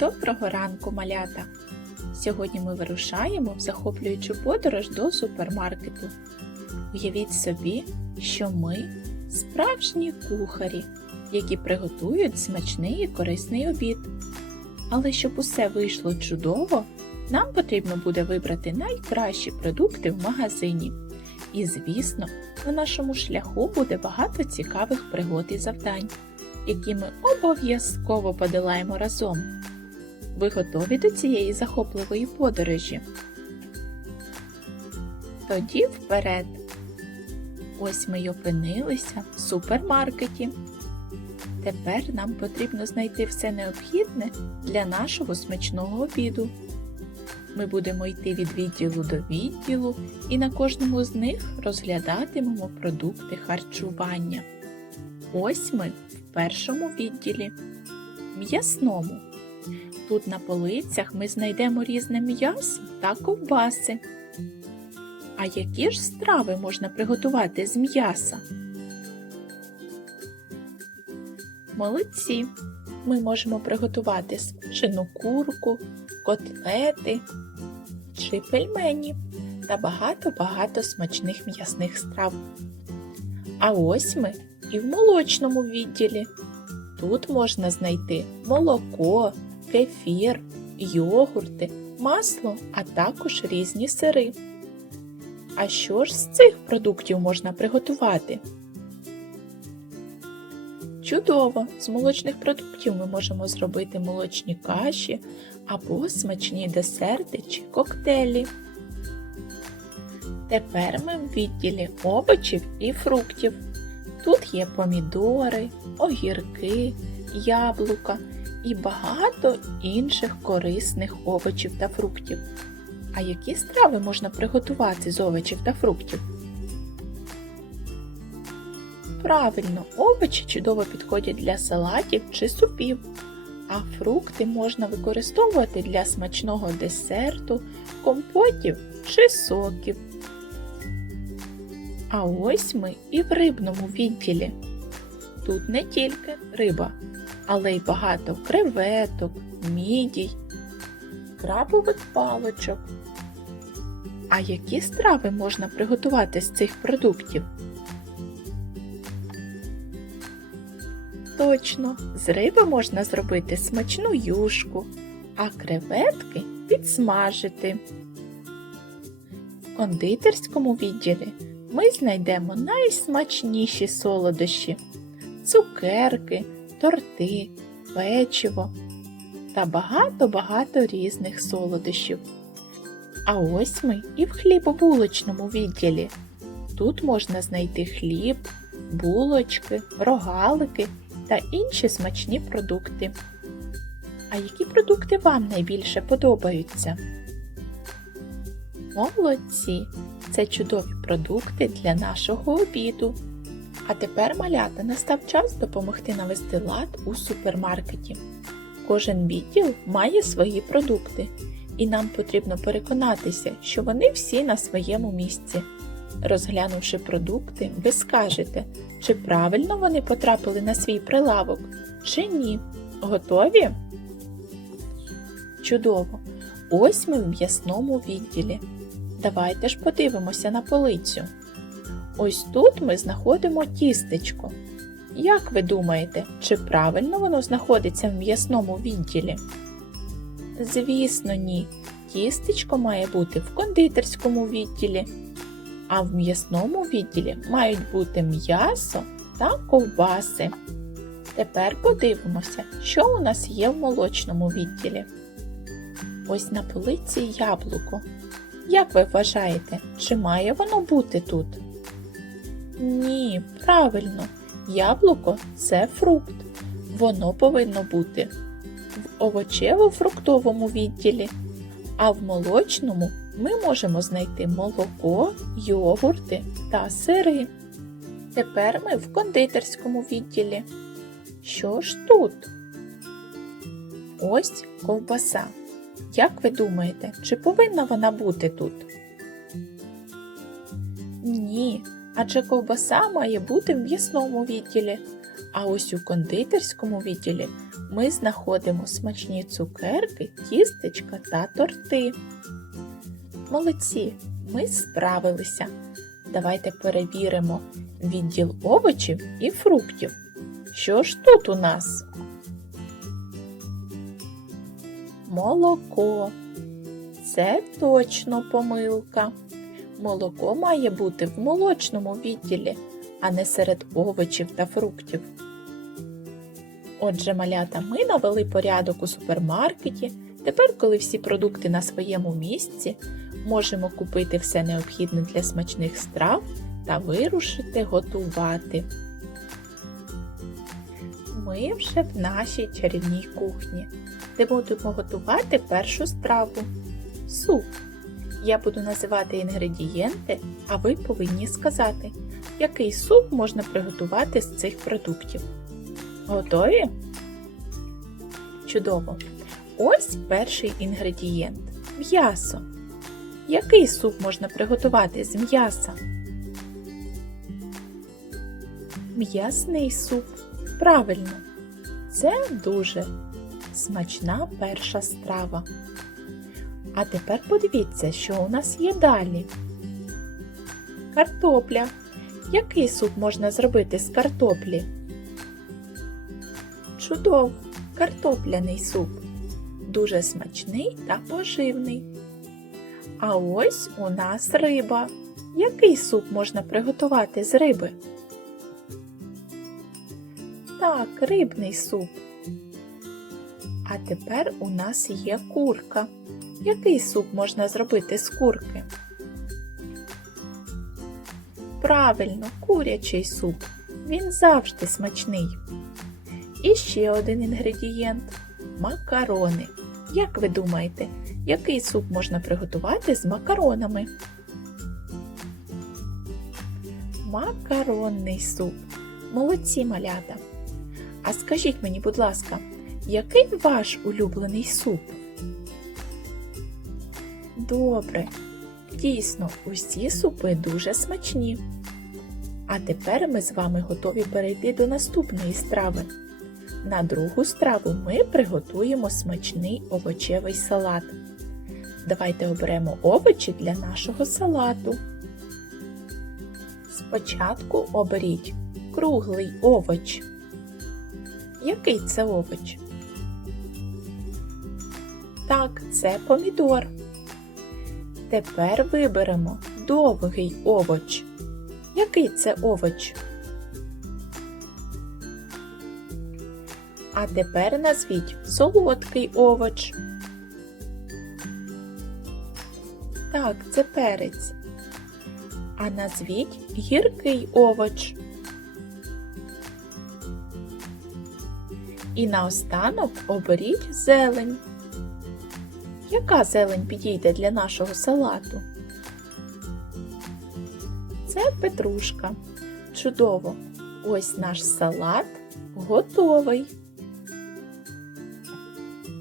Доброго ранку, малята! Сьогодні ми вирушаємо в захоплюючу подорож до супермаркету. Уявіть собі, що ми справжні кухарі, які приготують смачний і корисний обід. Але щоб усе вийшло чудово, нам потрібно буде вибрати найкращі продукти в магазині. І, звісно, на нашому шляху буде багато цікавих пригод і завдань, які ми обов'язково подолаємо разом. Ви готові до цієї захопливої подорожі? Тоді вперед. Ось ми й опинилися в супермаркеті. Тепер нам потрібно знайти все необхідне для нашого смачного обіду. Ми будемо йти від відділу до відділу і на кожному з них розглядатимемо продукти харчування. Ось ми в першому відділі м'ясному. Тут на полицях ми знайдемо різне м'ясо та ковбаси. А які ж страви можна приготувати з м'яса? Молодці! Ми можемо приготувати смажену курку, котлети чи пельмені та багато-багато смачних м'ясних страв. А ось ми і в молочному відділі. Тут можна знайти молоко, кефір, йогурти, масло, а також різні сири. А що ж з цих продуктів можна приготувати? Чудово! З молочних продуктів ми можемо зробити молочні каші або смачні десерти чи коктейлі. Тепер ми в відділі овочів і фруктів. Тут є помідори, огірки, яблука і багато інших корисних овочів та фруктів. А які страви можна приготувати з овочів та фруктів? Правильно, овочі чудово підходять для салатів чи супів, а фрукти можна використовувати для смачного десерту, компотів чи соків. А ось ми і в рибному відділі. Тут не тільки риба, але й багато креветок, мідій, крабових палочок. А які страви можна приготувати з цих продуктів? Точно, з риби можна зробити смачну юшку, а креветки підсмажити. В кондитерському відділі ми знайдемо найсмачніші солодощі, цукерки, торти, печиво та багато-багато різних солодощів. А ось ми і в хлібобулочному відділі. Тут можна знайти хліб, булочки, рогалики та інші смачні продукти. А які продукти вам найбільше подобаються? Молодці! Це чудові продукти для нашого обіду. А тепер, малята, настав час допомогти навести лад у супермаркеті. Кожен відділ має свої продукти, і нам потрібно переконатися, що вони всі на своєму місці. Розглянувши продукти, ви скажете, чи правильно вони потрапили на свій прилавок, чи ні. Готові? Чудово! Ось ми в м'ясному відділі. Давайте ж подивимося на полицю. Ось тут ми знаходимо тістечко. Як ви думаєте, чи правильно воно знаходиться в м'ясному відділі? Звісно, ні. Тістечко має бути в кондитерському відділі, а в м'ясному відділі мають бути м'ясо та ковбаси. Тепер подивимося, що у нас є в молочному відділі. Ось на полиці яблуко. Як ви вважаєте, чи має воно бути тут? Ні, правильно, яблуко це фрукт. Воно повинно бути в овочево-фруктовому відділі, а в молочному ми можемо знайти молоко, йогурти та сири. Тепер ми в кондитерському відділі. Що ж тут? Ось ковбаса. Як ви думаєте, чи повинна вона бути тут? Ні, адже ковбаса має бути в м'ясному відділі, А ось у кондитерському відділі ми знаходимо смачні цукерки, тістечка та торти. Молодці, ми справилися. Давайте перевіримо відділ овочів і фруктів. Що ж тут у нас? Молоко. Це точно помилка. Молоко має бути в молочному відділі, а не серед овочів та фруктів. Отже, малята, ми навели порядок у супермаркеті. Тепер, коли всі продукти на своєму місці, можемо купити все необхідне для смачних страв та вирушити готувати. Ми вже в нашій чарівній кухні, де будемо готувати першу страву суп. Я буду називати інгредієнти, а ви повинні сказати, який суп можна приготувати з цих продуктів. Готові? Чудово! Ось перший інгредієнт м'ясо. Який суп можна приготувати з м'яса? М'ясний суп. Правильно, це дуже смачна перша страва. А тепер подивіться, що у нас є далі. Картопля. Який суп можна зробити з картоплі? Чудово! Картопляний суп. Дуже смачний та поживний. А ось у нас риба. Який суп можна приготувати з риби? Так, рибний суп. А тепер у нас є курка. Який суп можна зробити з курки? Правильно, курячий суп. Він завжди смачний. І ще один інгредієнт макарони. Як ви думаєте, який суп можна приготувати з макаронами? Макаронний суп. Молодці малята. А скажіть мені, будь ласка, який ваш улюблений суп? Добре. Дійсно, усі супи дуже смачні. А тепер ми з вами готові перейти до наступної страви. На другу страву ми приготуємо смачний овочевий салат. Давайте оберемо овочі для нашого салату. Спочатку оберіть круглий овоч. Який це овоч? Так, це помідор. Тепер виберемо довгий овоч. Який це овоч? А тепер назвіть солодкий овоч. Так, це перець. А назвіть гіркий овоч. І наостанок оберіть зелень. Яка зелень підійде для нашого салату? Це петрушка. Чудово! Ось наш салат готовий.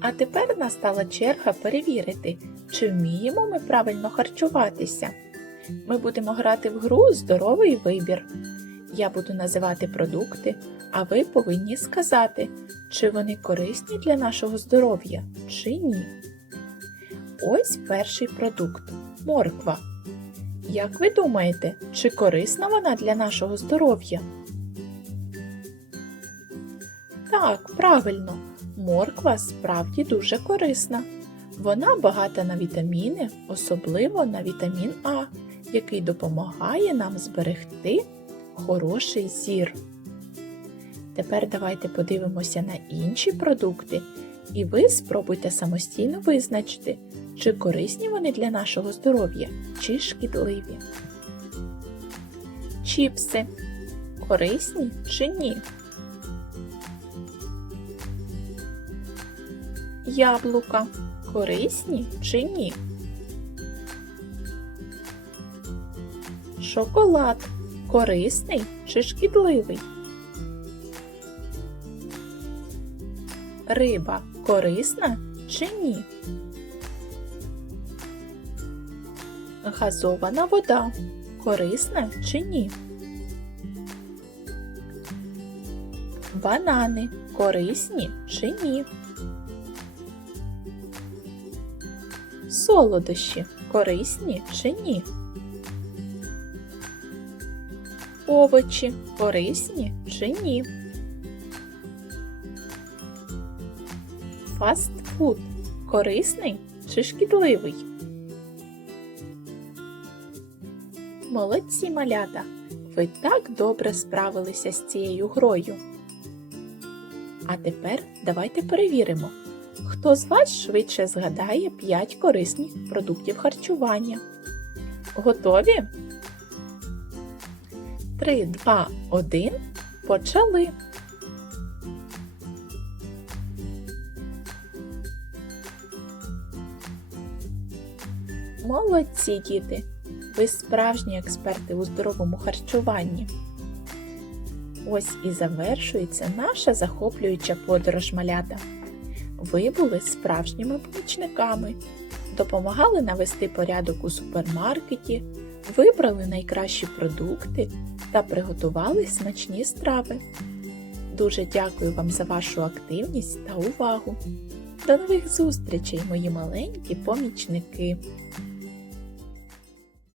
А тепер настала черга перевірити, чи вміємо ми правильно харчуватися. Ми будемо грати в гру Здоровий вибір. Я буду називати продукти, а ви повинні сказати, чи вони корисні для нашого здоров'я, чи ні. Ось перший продукт морква. Як ви думаєте, чи корисна вона для нашого здоров'я? Так, правильно, морква справді дуже корисна. Вона багата на вітаміни, особливо на вітамін А, який допомагає нам зберегти хороший зір. Тепер давайте подивимося на інші продукти, і ви спробуйте самостійно визначити, чи корисні вони для нашого здоров'я, чи шкідливі. Чіпси корисні чи ні? Яблука корисні чи ні? Шоколад корисний чи шкідливий? Риба корисна чи ні? Газована вода корисна чи ні? Банани корисні чи ні? Солодощі корисні чи ні? Овочі корисні чи ні? Фастфуд корисний чи шкідливий? Молодці малята! Ви так добре справилися з цією грою. А тепер давайте перевіримо, хто з вас швидше згадає 5 корисних продуктів харчування. Готові? 3, 2, 1. Почали. Молодці, діти! Ви справжні експерти у здоровому харчуванні. Ось і завершується наша захоплююча подорож малята. Ви були справжніми помічниками, допомагали навести порядок у супермаркеті, вибрали найкращі продукти та приготували смачні страви. Дуже дякую вам за вашу активність та увагу. До нових зустрічей, мої маленькі помічники!